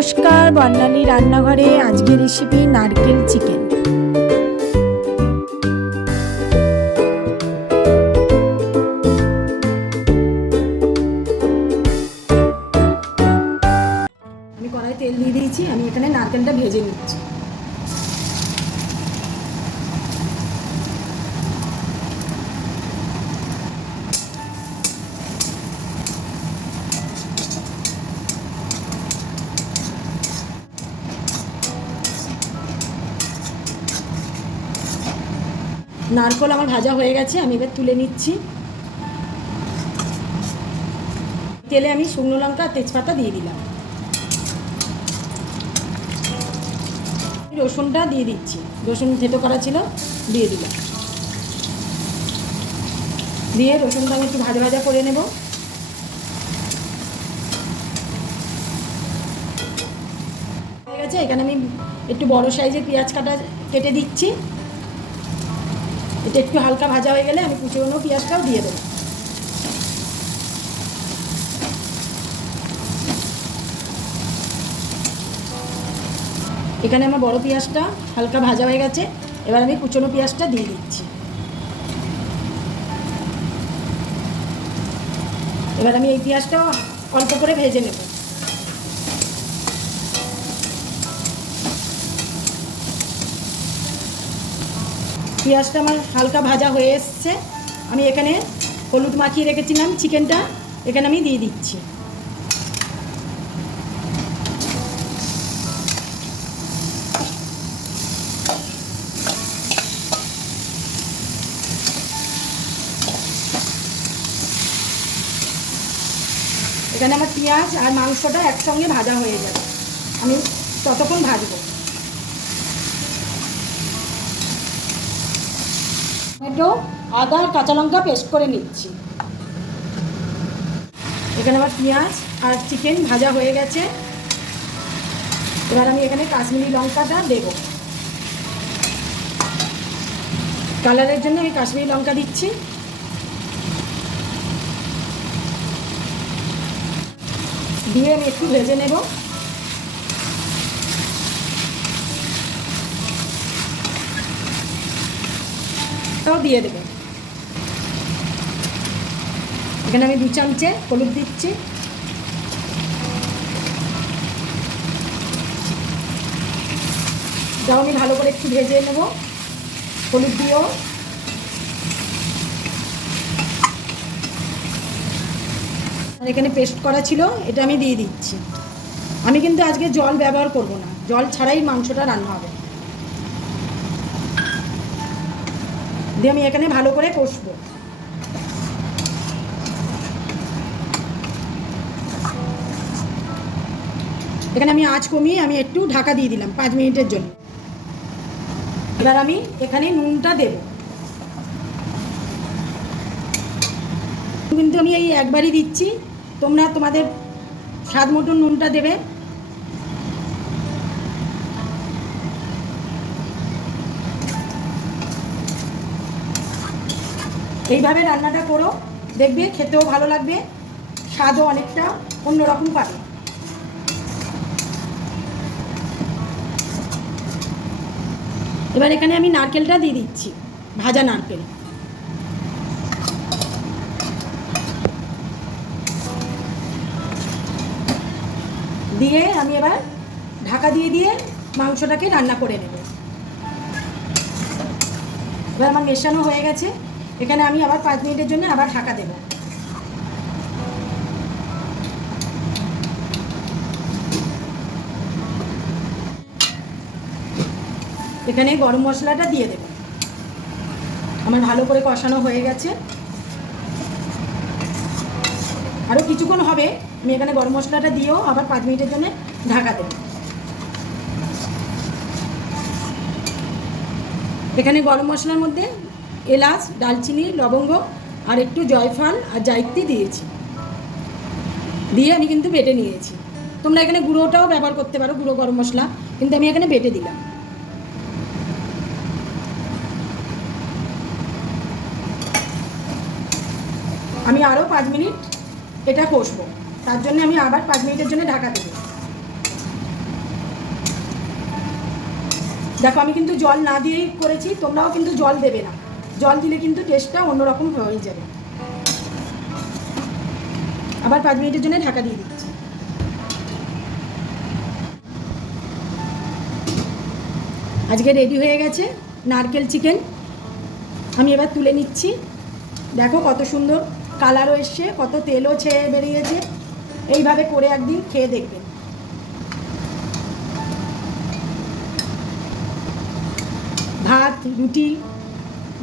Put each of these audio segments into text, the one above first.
নমস্কার, বর্ণালী রান্নাঘরে আজকের রেসিপি নারকেল চিকেন। আমি কড়াই তেল দিয়ে দিয়েছি, আমি এখানে নারকেলটা ভেজে নিচ্ছি। নারকেল আমার ভাজা হয়ে গেছে, আমি এবার তুলে নিচ্ছি। তেলে আমি শুকনো লঙ্কা তেজপাতা দিয়ে দিলাম, রসুনটা দিয়ে দিচ্ছি, রসুন থেতো করা ছিল দিয়ে দিলাম। দিয়ে রসুনটা আমি একটু ভাজা ভাজা করে নেব। হয়ে গেছে, এখানে আমি একটু বড় সাইজের পেঁয়াজ কেটে দিচ্ছি। এটা একটু হালকা ভাজা হয়ে গেলে আমি কুচনো পেঁয়াজটাও দিয়ে দেবো। এখানে আমার বড় পেঁয়াজটা হালকা ভাজা হয়ে গেছে, এবার আমি কুচনো পেঁয়াজটা দিয়ে দিচ্ছি। এবার আমি এই পেঁয়াজটাও অল্প করে ভেজে নেব। পেঁয়াজটা আমার হালকা ভাজা হয়ে এসছে, আমি এখানে হলুদ মাখিয়ে রেখেছিলাম চিকেনটা, এখানে আমি দিয়ে দিচ্ছি। এখানে আমার পেঁয়াজ আর মাংসটা একসঙ্গে ভাজা হয়ে যাবে, আমি ততক্ষণ ভাজবো। টমেটো, আদা আর কাঁচা লঙ্কা পেস্ট করে নিচ্ছি। এখানে আমার পেঁয়াজ আর চিকেন ভাজা হয়ে গেছে, এবার আমি এখানে কাশ্মীরি লঙ্কাটা দেব। কালারের জন্য আমি কাশ্মীরি লঙ্কা দিচ্ছি। দিয়ে আমি একটু ভেজে নেব। তাও দিয়ে দেবেন। এখানে আমি 2 চামচে হলুদ দিচ্ছি। তাও আমি ভালো করে একটু ভেজে নেব হলুদ দিয়েও। আর এখানে পেস্ট করা ছিল, এটা আমি দিয়ে দিচ্ছি। আমি কিন্তু আজকে জল ব্যবহার করব না, জল ছাড়াই মাংসটা রান্না হবে। দিয়ে আমি এখানে ভালো করে কষবো। এখানে আমি আঁচ কমিয়ে আমি একটু ঢাকা দিয়ে দিলাম 5 মিনিটের জন্য। এবার আমি এখানে নুনটা দেব, কিন্তু আমি এই একবারই দিচ্ছি, তোমরা তোমাদের স্বাদ মতন নুনটা দেবে। এইভাবে রান্নাটা করো, দেখবে খেতেও ভালো লাগবে, স্বাদও অনেকটা অন্যরকম পাবে। এবার এখানে আমি নারকেলটা দিয়ে দিচ্ছি, ভাজা নারকেল। দিয়ে আমি এবার ঢাকা দিয়ে মাংসটাকে রান্না করে নেব। এবার আমার মেশানো হয়ে গেছে, এখানে আমি আবার 5 মিনিটের জন্য আবার ঢাকা দেব। এখানে গরম মশলাটা দিয়ে দেব। আমার ভালো করে কষানো হয়ে গেছে, আরও কিছুক্ষণ হবে। আমি এখানে গরম মশলাটা দিয়েও আবার 5 মিনিটের জন্য ঢাকা দেব। এখানে গরম মশলার মধ্যে এলাচ, দালচিনি, লবঙ্গ আর একটু জয়ফল আর জায়িত্রী দিয়েছি। দিয়ে আমি কিন্তু বেটে নিয়েছি। তোমরা এখানে গুঁড়োটাও ব্যবহার করতে পারো, গুঁড়ো গরম মশলা, কিন্তু আমি এখানে বেটে দিলাম। আমি আরও 5 মিনিট এটা কষবো, তার জন্য আমি আবার 5 মিনিটের জন্য ঢাকা দেব। দেখো আমি কিন্তু জল না দিয়েই করেছি, তোমরাও কিন্তু জল দেবে না, জল দিলে কিন্তু টেস্টটা অন্যরকম হয়ে যাবে। আবার 5 মিনিটের জন্য ঢাকা দিয়ে দিচ্ছি। আজকে রেডি হয়ে গেছে নারকেল চিকেন। আমি এবার তুলে নিচ্ছি। দেখো কত সুন্দর কালারও এসছে, কত তেলও ছেড়ে বেরিয়েছে। এইভাবে করে একদিন খেয়ে দেখবেন। ভাত, রুটি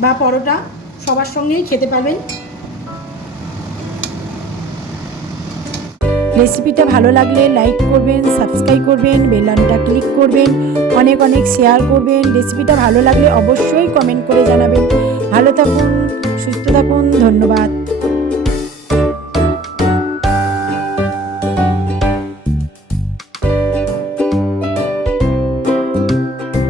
বা পরোটা সবার সঙ্গেই খেতে পারবেন। রেসিপিটা ভালো লাগলে লাইক করবেন, সাবস্ক্রাইব করবেন, বেল আইকনটা ক্লিক করবেন, অনেক অনেক শেয়ার করবেন। রেসিপিটা ভালো লাগলে অবশ্যই কমেন্ট করে জানাবেন। ভালো থাকুন, সুস্থ থাকুন, ধন্যবাদ।